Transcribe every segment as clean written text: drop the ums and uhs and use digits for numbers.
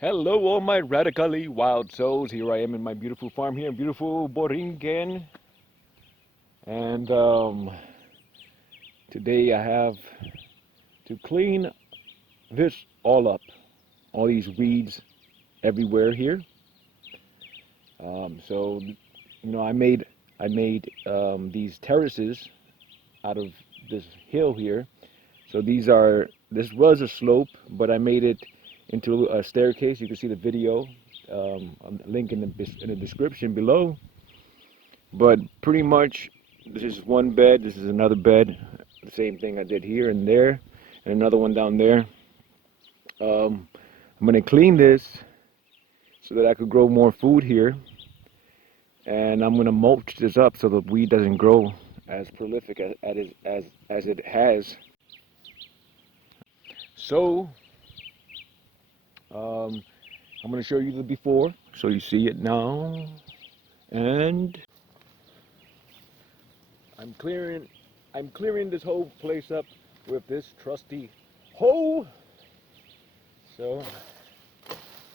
Hello, all my radically wild souls. Here I am in my beautiful farm here in beautiful Moringa. And today I have to clean this all up. All these weeds everywhere here. I made these terraces out of this hill here. So this was a slope, but I made it into a staircase. You can see the video, link in the description below. But pretty much, this is one bed, this is another bed. The same thing I did here and there, and another one down there. I'm gonna clean this so that I could grow more food here. And I'm gonna mulch this up so the weed doesn't grow as prolific as it has. So I'm going to show you the before, so you see it now. And I'm clearing this whole place up with this trusty hoe. So,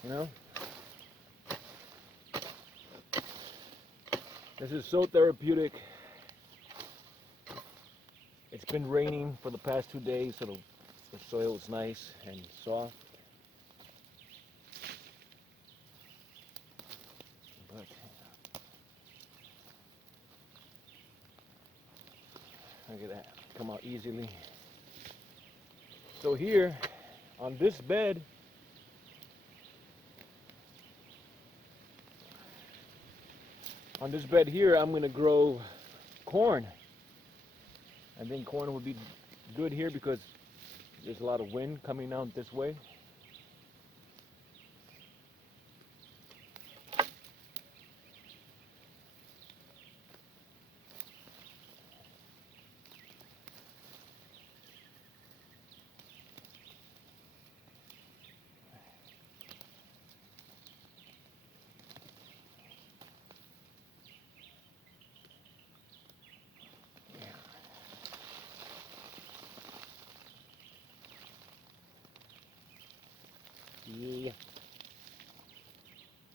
you know, this is so therapeutic. It's been raining for the past 2 days, so the soil is nice and soft. But look at that, come out easily. So here, on this bed, here, I'm going to grow corn. I think corn would be good here because there's a lot of wind coming out this way. Yeah.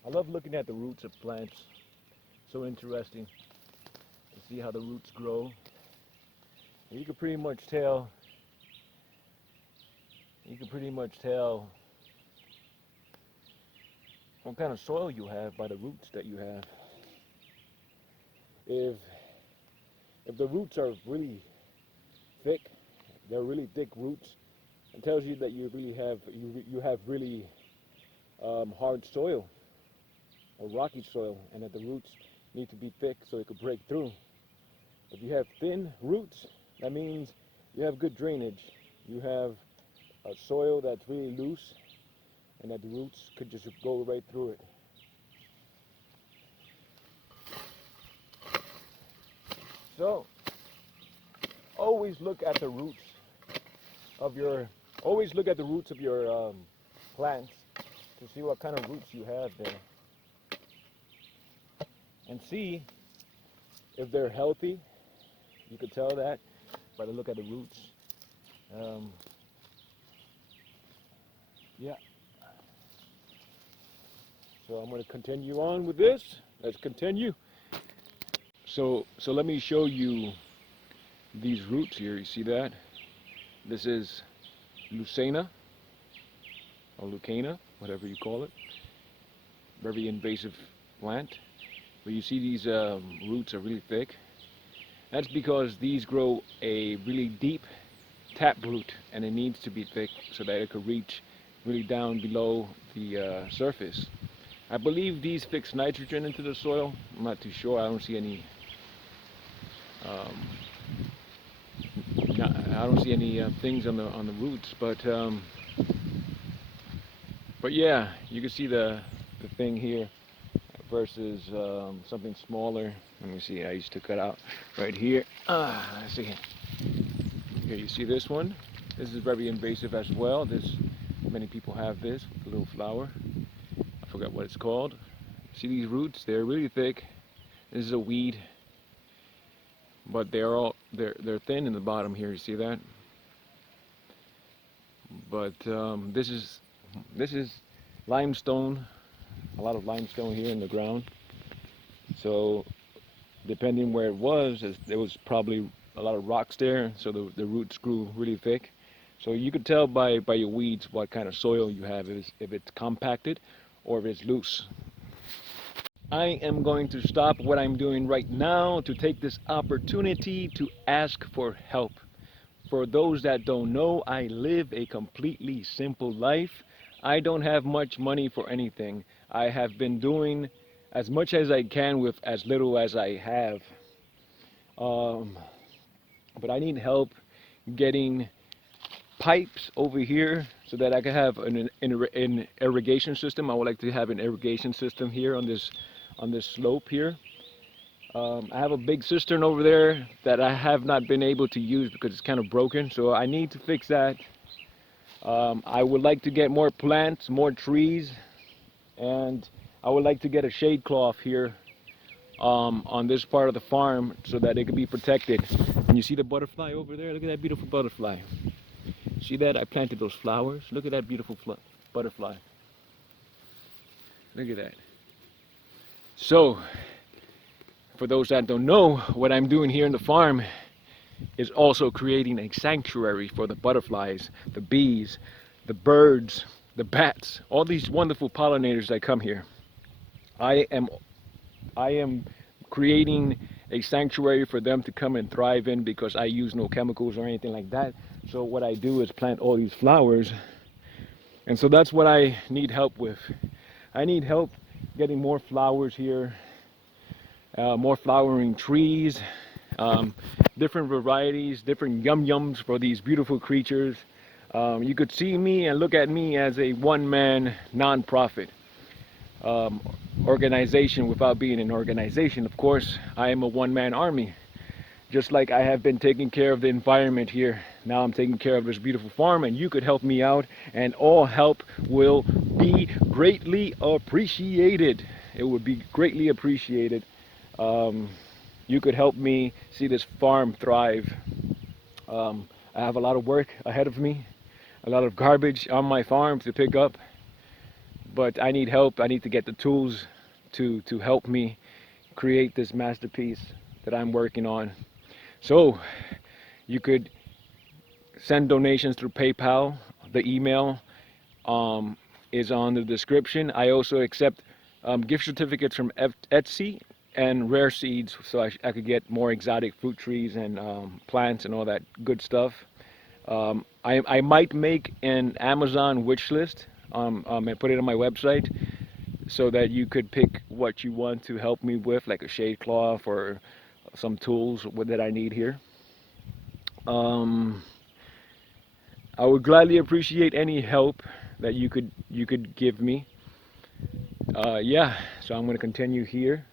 I love looking at the roots of plants. So interesting to see how the roots grow. You can pretty much tell what kind of soil you have by the roots that you have. If the roots are really thick, they're really thick roots, it tells you that you have really hard soil or rocky soil, and that the roots need to be thick so it could break through. If you have thin roots, that means you have good drainage. You have a soil that's really loose, and that the roots could just go right through it. So always look at the roots of your plants to see what kind of roots you have there, and see if they're healthy. You could tell that by the look at the roots. Yeah. So I'm going to continue on with this. Let's continue. So let me show you these roots here. You see that? This is Lucena, or Lucana, whatever you call it. Very invasive plant. But you see these roots are really thick. That's because these grow a really deep taproot, and it needs to be thick so that it could reach really down below the surface. I believe these fix nitrogen into the soil. I'm not too sure. I don't see any things on the roots, but yeah, you can see the thing here versus something smaller. Let me see. I used to cut out right here. Let's see. Here you see this one. This is very invasive as well. Many people have this with a little flower. I forgot what it's called. See these roots? They're really thick. This is a weed, but they're thin in the bottom here. You see that? But this is limestone, a lot of limestone here in the ground. So depending where it was, there was probably a lot of rocks there, so the roots grew really thick. So you could tell by your weeds what kind of soil you have, if it's compacted or if it's loose. I am going to stop what I'm doing right now to take this opportunity to ask for help. For those that don't know, I live a completely simple life. I don't have much money for anything. I have been doing as much as I can with as little as I have. But I need help getting pipes over here so that I can have an irrigation system. I would like to have an irrigation system here on this slope here. I have a big cistern over there that I have not been able to use because it's kind of broken, so I need to fix that. I would like to get more plants, more trees, and I would like to get a shade cloth here on this part of the farm so that it can be protected. And you see the butterfly over there? Look at that beautiful butterfly. See that? I planted those flowers. Look at that beautiful butterfly. Look at that. So, for those that don't know, what I'm doing here in the farm is also creating a sanctuary for the butterflies, the bees, the birds, the bats, all these wonderful pollinators that come here. I am creating a sanctuary for them to come and thrive in because I use no chemicals or anything like that. So what I do is plant all these flowers, and so that's what I need help with. I need help getting more flowers here, more flowering trees, different varieties, different yum-yums for these beautiful creatures. You could see me and look at me as a one-man non-profit organization without being an organization. Of course, I am a one-man army. Just like I have been taking care of the environment here, now I'm taking care of this beautiful farm, and you could help me out, and all help will be greatly appreciated. It would be greatly appreciated. You could help me see this farm thrive. I have a lot of work ahead of me, a lot of garbage on my farm to pick up, but I need help. I need to get the tools to help me create this masterpiece that I'm working on. So you could send donations through PayPal. The email is on the description. I also accept gift certificates from Etsy and rare seeds, so I could get more exotic fruit trees and plants and all that good stuff. I might make an Amazon wish list and put it on my website so that you could pick what you want to help me with, like a shade cloth or some tools that I need here. I would gladly appreciate any help that you could give me. Yeah, so I'm going to continue here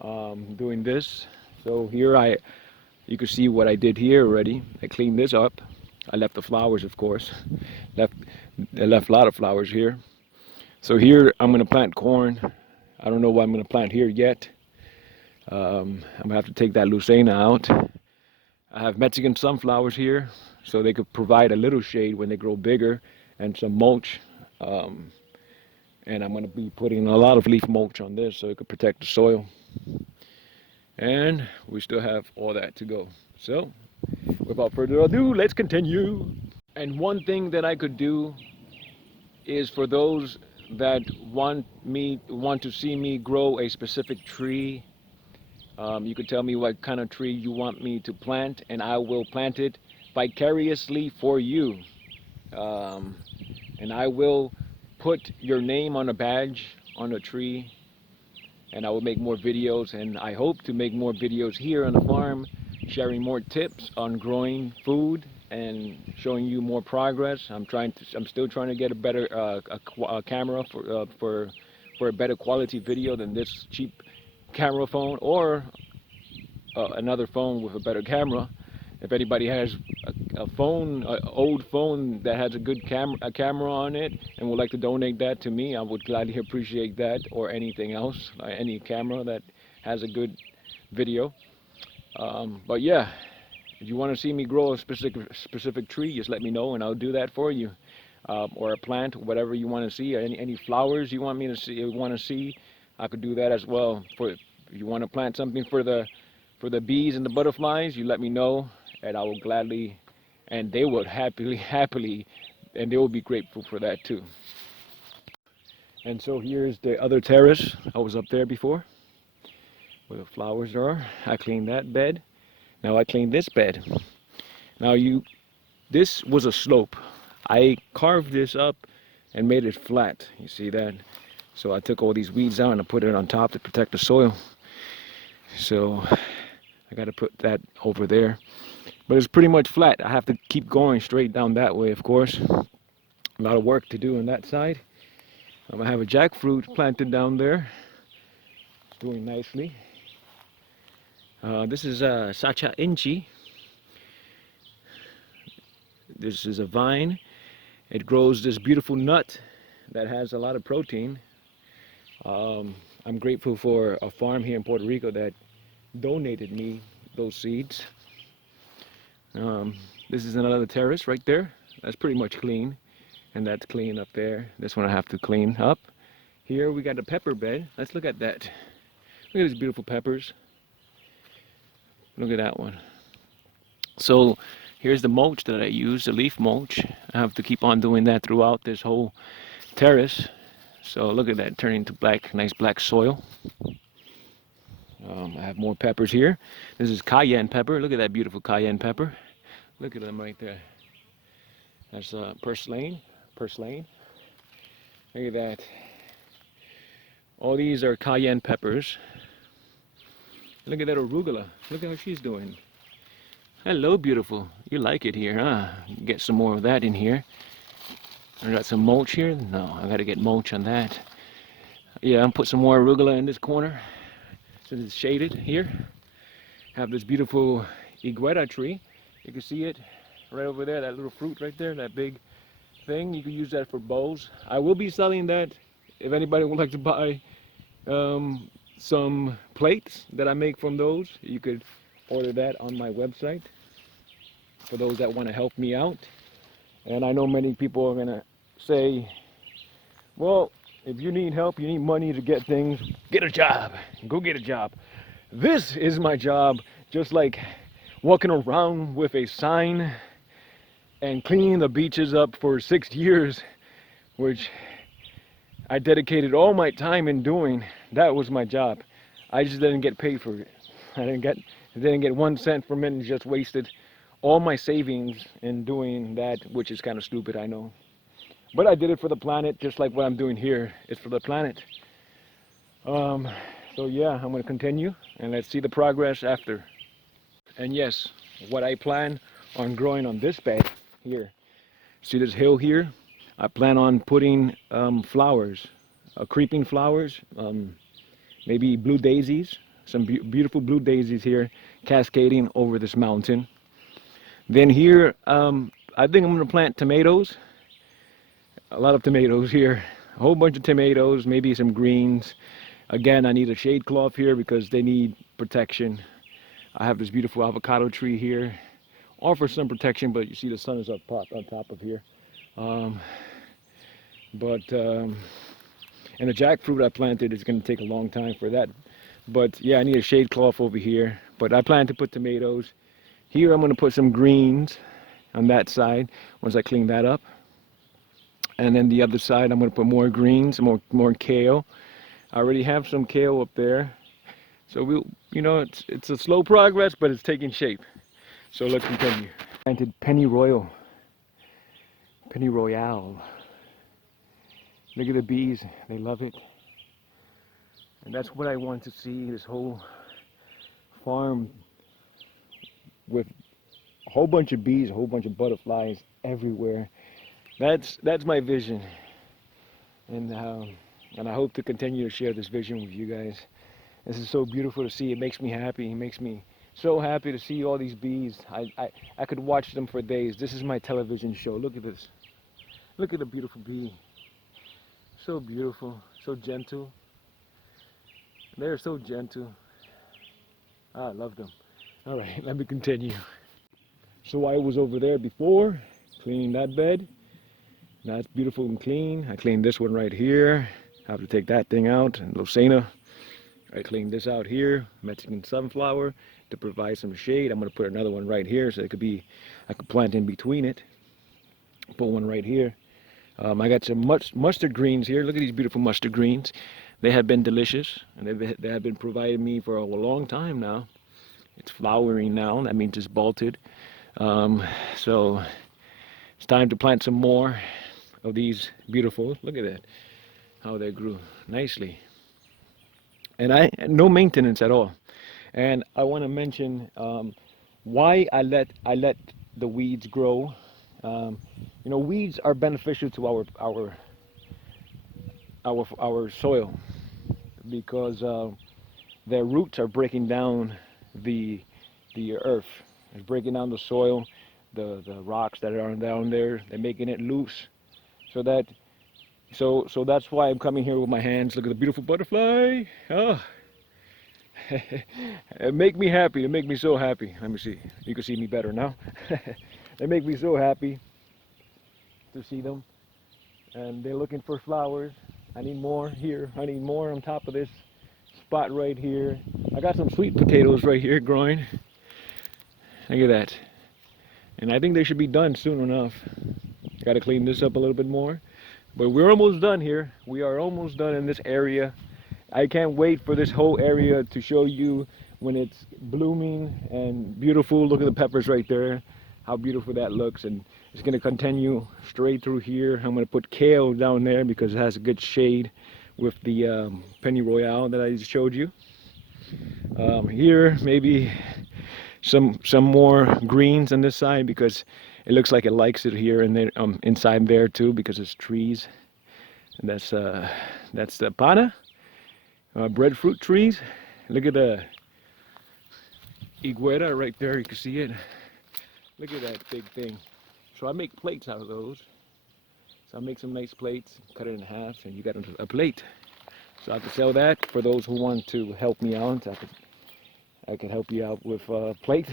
doing this. So here you can see what I did here already. I cleaned this up. I left the flowers, of course. I left a lot of flowers here. So here I'm going to plant corn. I don't know what I'm going to plant here yet. I'm going to have to take that Lucena out. I have Mexican sunflowers here, so they could provide a little shade when they grow bigger, and some mulch. And I'm going to be putting a lot of leaf mulch on this so it could protect the soil. And we still have all that to go. So, without further ado, let's continue. And one thing that I could do is for those that want to see me grow a specific tree. You could tell me what kind of tree you want me to plant, and I will plant it vicariously for you. And I will put your name on a badge on a tree, and I will make more videos, and I hope to make more videos here on the farm, sharing more tips on growing food and showing you more progress. I'm still trying to get a better a camera for a better quality video than this cheap camera phone, or another phone with a better camera. If anybody has a phone, an old phone that has a good camera on it and would like to donate that to me, I would gladly appreciate that, or anything else, any camera that has a good video. But yeah, if you want to see me grow a specific tree, just let me know and I'll do that for you. or a plant, whatever you want to see, or any flowers you want me to see, I could do that as well. For if you want to plant something for the bees and the butterflies, you let me know, and I will gladly, and they would happily, and they will be grateful for that too. And so here's the other terrace. I was up there before, where the flowers are. I cleaned that bed. Now I cleaned this bed. Now this was a slope. I carved this up and made it flat. You see that? So I took all these weeds out and I put it on top to protect the soil. So I got to put that over there. But it's pretty much flat. I have to keep going straight down that way, of course. A lot of work to do on that side. I have a jackfruit planted down there. It's doing nicely. This is a Sacha Inchi. This is a vine. It grows this beautiful nut that has a lot of protein. I'm grateful for a farm here in Puerto Rico that donated me those seeds. This is another terrace right there. That's pretty much clean. And that's clean up there. This one I have to clean up. Here we got a pepper bed. Let's look at that. Look at these beautiful peppers. Look at that one. So here's the mulch that I use, the leaf mulch. I have to keep on doing that throughout this whole terrace. So look at that, turning to black, nice black soil. I have more peppers here. This is cayenne pepper. Look at that beautiful cayenne pepper. Look at them right there. That's purslane. Look at that. All these are cayenne peppers. Look at that arugula. Look how she's doing. Hello, beautiful. You like it here, huh? Get some more of that in here. I got some mulch here. No, I got to get mulch on that. Yeah, I'll put some more arugula in this corner since it's shaded here. Have this beautiful iguana tree. You can see it right over there, that little fruit right there, that big thing. You can use that for bowls. I will be selling that if anybody would like to buy some plates that I make from those. You could order that on my website for those that want to help me out. And I know many people are going to say, well, if you need help, you need money to get things, get a job. Go get a job. This is my job, just like walking around with a sign and cleaning the beaches up for 6 years, which I dedicated all my time in doing. That was my job. I just didn't get paid for it. I didn't get 1 cent from it, and just wasted all my savings in doing that, which is kind of stupid, I know. But I did it for the planet, just like what I'm doing here is for the planet. So yeah, I'm going to continue, and let's see the progress after. And yes, what I plan on growing on this bed here. See this hill here? I plan on putting flowers, creeping flowers, maybe blue daisies, some beautiful blue daisies here cascading over this mountain. Then here, I think I'm going to plant tomatoes, a lot of tomatoes here, a whole bunch of tomatoes, maybe some greens. Again, I need a shade cloth here because they need protection. I have this beautiful avocado tree here, offers some protection, but you see the sun is up on top of here. And the jackfruit I planted is going to take a long time for that. But yeah, I need a shade cloth over here. But I plan to put tomatoes. Here I'm going to put some greens on that side once I clean that up. And then the other side I'm going to put more greens, more kale. I already have some kale up there. So we'll, it's a slow progress, but it's taking shape. So let's continue. Planted pennyroyal. Look at the bees, they love it. And that's what I want to see, this whole farm with a whole bunch of bees, a whole bunch of butterflies everywhere. That's my vision. And I hope to continue to share this vision with you guys. This is so beautiful to see. It makes me happy. It makes me so happy to see all these bees. I could watch them for days. This is my television show. Look at this. Look at the beautiful bee. So beautiful, so gentle. They're so gentle. I love them. All right, let me continue. So I was over there before, cleaning that bed. That's beautiful and clean. I cleaned this one right here. I have to take that thing out, and Losena. I cleaned this out here, Mexican sunflower, to provide some shade. I'm going to put another one right here so it could be, I could plant in between it. Put one right here. I got some mustard greens here. Look at these beautiful mustard greens. They have been delicious, and they have been providing me for a long time now. It's flowering now. That means it's bolted. So it's time to plant some more of these beautiful. Look at that, how they grew nicely. And no maintenance at all. And I want to mention why I let the weeds grow. You know, weeds are beneficial to our soil because their roots are breaking down the earth. It's breaking down the soil, the rocks that are down there. They're making it loose, so that's why I'm coming here with my hands. Look at the beautiful butterfly. Oh. It make me happy. It make me so happy. Let me see. You can see me better now. They make me so happy to see them, and they're looking for flowers. I need more here. I need more on top of this spot right here. I got some sweet potatoes right here growing. Look at that. And I think they should be done soon enough. Got to clean this up a little bit more, but we're almost done here. We are almost done in this area. I can't wait for this whole area to show you when it's blooming and beautiful. Look at the peppers right there, how beautiful that looks. And it's going to continue straight through here. I'm going to put kale down there because it has a good shade with the penny royale that I just showed you. Here maybe some more greens on this side because it looks like it likes it here, and then inside there too because it's trees. And that's the pana. Breadfruit trees. Look at the higuera right there. You can see it. Look at that big thing. So I make plates out of those. So I make some nice plates, cut it in half, and you got a plate. So I can sell that for those who want to help me out. I could help you out with a plate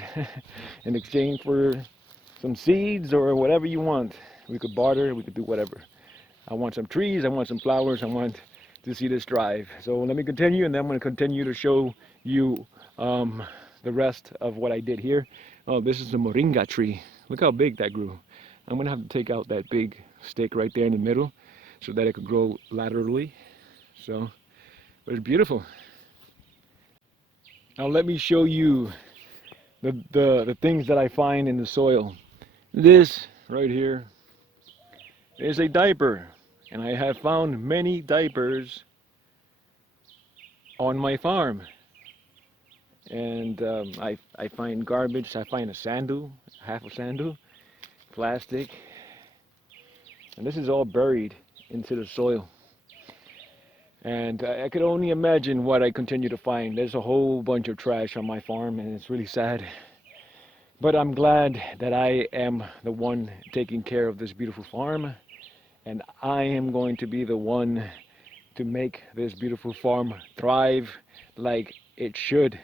in exchange for some seeds or whatever you want. We could barter. We could do whatever. I want some trees. I want some flowers. I want to see this drive. So let me continue, and then I'm going to continue to show you the rest of what I did here. Oh, this is the Moringa tree. Look how big that grew. I'm going to have to take out that big stick right there in the middle so that it could grow laterally. So, but it's beautiful. Now let me show you the things that I find in the soil. This right here is a diaper. And I have found many diapers on my farm. And I find garbage. I find a sandu, half a sandu, plastic. And this is all buried into the soil. And I could only imagine what I continue to find. There's a whole bunch of trash on my farm, and it's really sad. But I'm glad that I am the one taking care of this beautiful farm. And I am going to be the one to make this beautiful farm thrive like it should,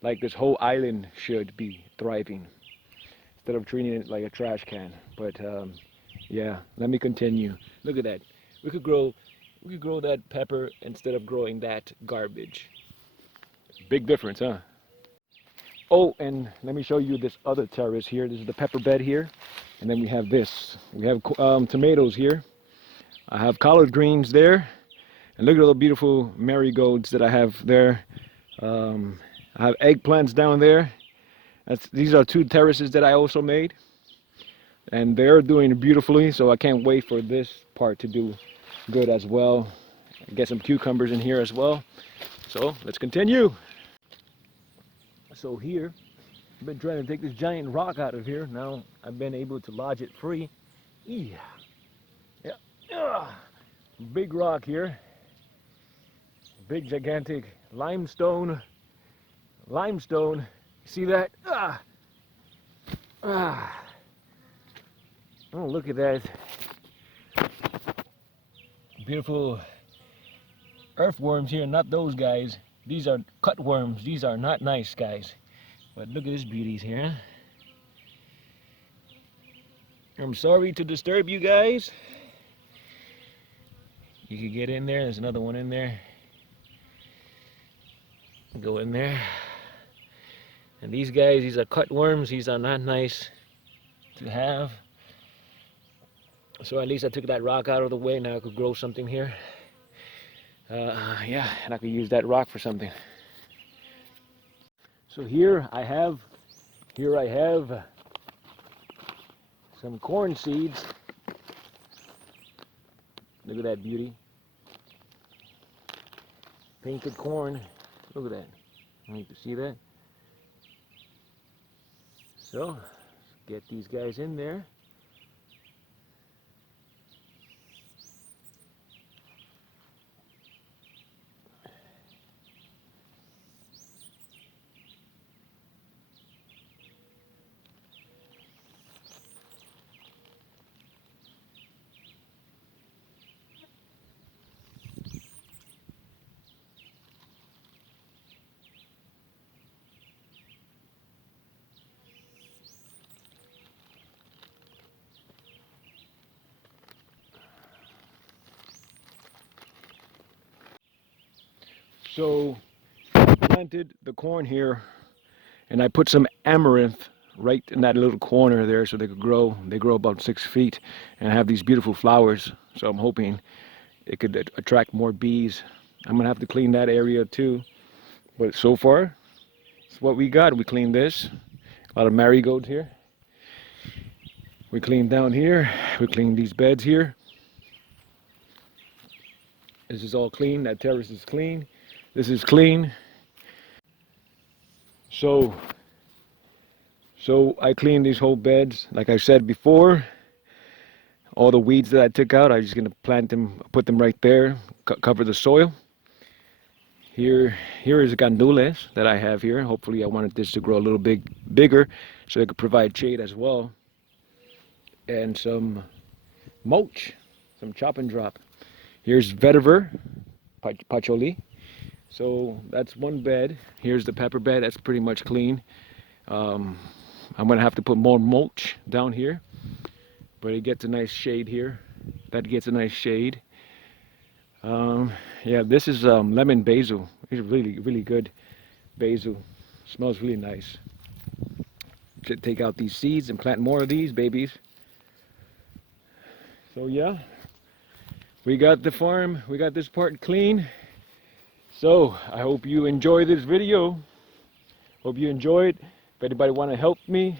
like this whole island should be thriving, instead of treating it like a trash can. But yeah, let me continue. Look at that. We could grow that pepper instead of growing that garbage. Big difference, huh? Oh, and let me show you this other terrace here. This is the pepper bed here. And then we have this. We have tomatoes here. I have collard greens there. And look at all the beautiful marigolds that I have there. I have eggplants down there. These are 2 terraces that I also made. And they're doing beautifully, so I can't wait for this part to do good as well. Get some cucumbers in here as well. So let's continue. So here, I've been trying to take this giant rock out of here. Now I've been able to lodge it free. Yeah. Big rock here. Big gigantic limestone. See that? Oh, look at that. Beautiful earthworms here, not those guys. These are cutworms. These are not nice guys. But look at this beauties here. I'm sorry to disturb you guys. You can get in there. There's another one in there. Go in there. And these guys, these are cutworms. These are not nice to have. So at least I took that rock out of the way. Now I could grow something here. Yeah, and I could use that rock for something. So here I have some corn seeds. Look at that beauty. Painted corn. Look at that. You can see that. So let's get these guys in there. So I planted the corn here, and I put some amaranth right in that little corner there so they could grow. They grow about 6 feet and have these beautiful flowers. So I'm hoping it could attract more bees. I'm gonna have to clean that area too. But so far, it's what we got. We cleaned this. A lot of marigolds here. We cleaned down here. We cleaned these beds here. This is all clean. That terrace is clean. This is clean. So I cleaned these whole beds. Like I said before, all the weeds that I took out, I'm just gonna plant them, put them right there, cover the soil. Here is gandules that I have here. Hopefully I wanted this to grow a little bigger so it could provide shade as well. And some mulch, some chop and drop. Here's vetiver, patchouli. So that's one bed. Here's the pepper bed. That's pretty much clean. I'm gonna have to put more mulch down here, but it gets a nice shade here. That gets a nice shade. Yeah, this is lemon basil. It's really good basil. Smells really nice. Should take out these seeds and plant more of these babies. So yeah, we got the farm. We got this part clean. So I hope you enjoy this video. Hope you enjoyed. If anybody wants to help me,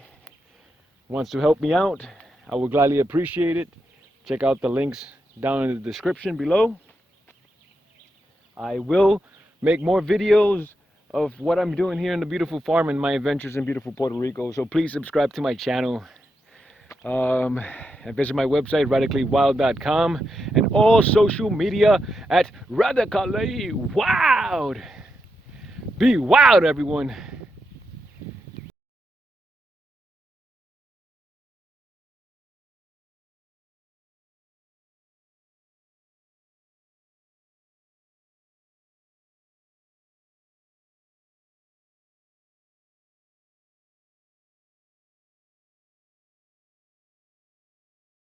wants to help me out, I would gladly appreciate it. Check out the links down in the description below. I will make more videos of what I'm doing here in the beautiful farm and my adventures in beautiful Puerto Rico. So please subscribe to my channel. And visit my website, radicallywild.com, and all social media at radically wild. Be wild, everyone.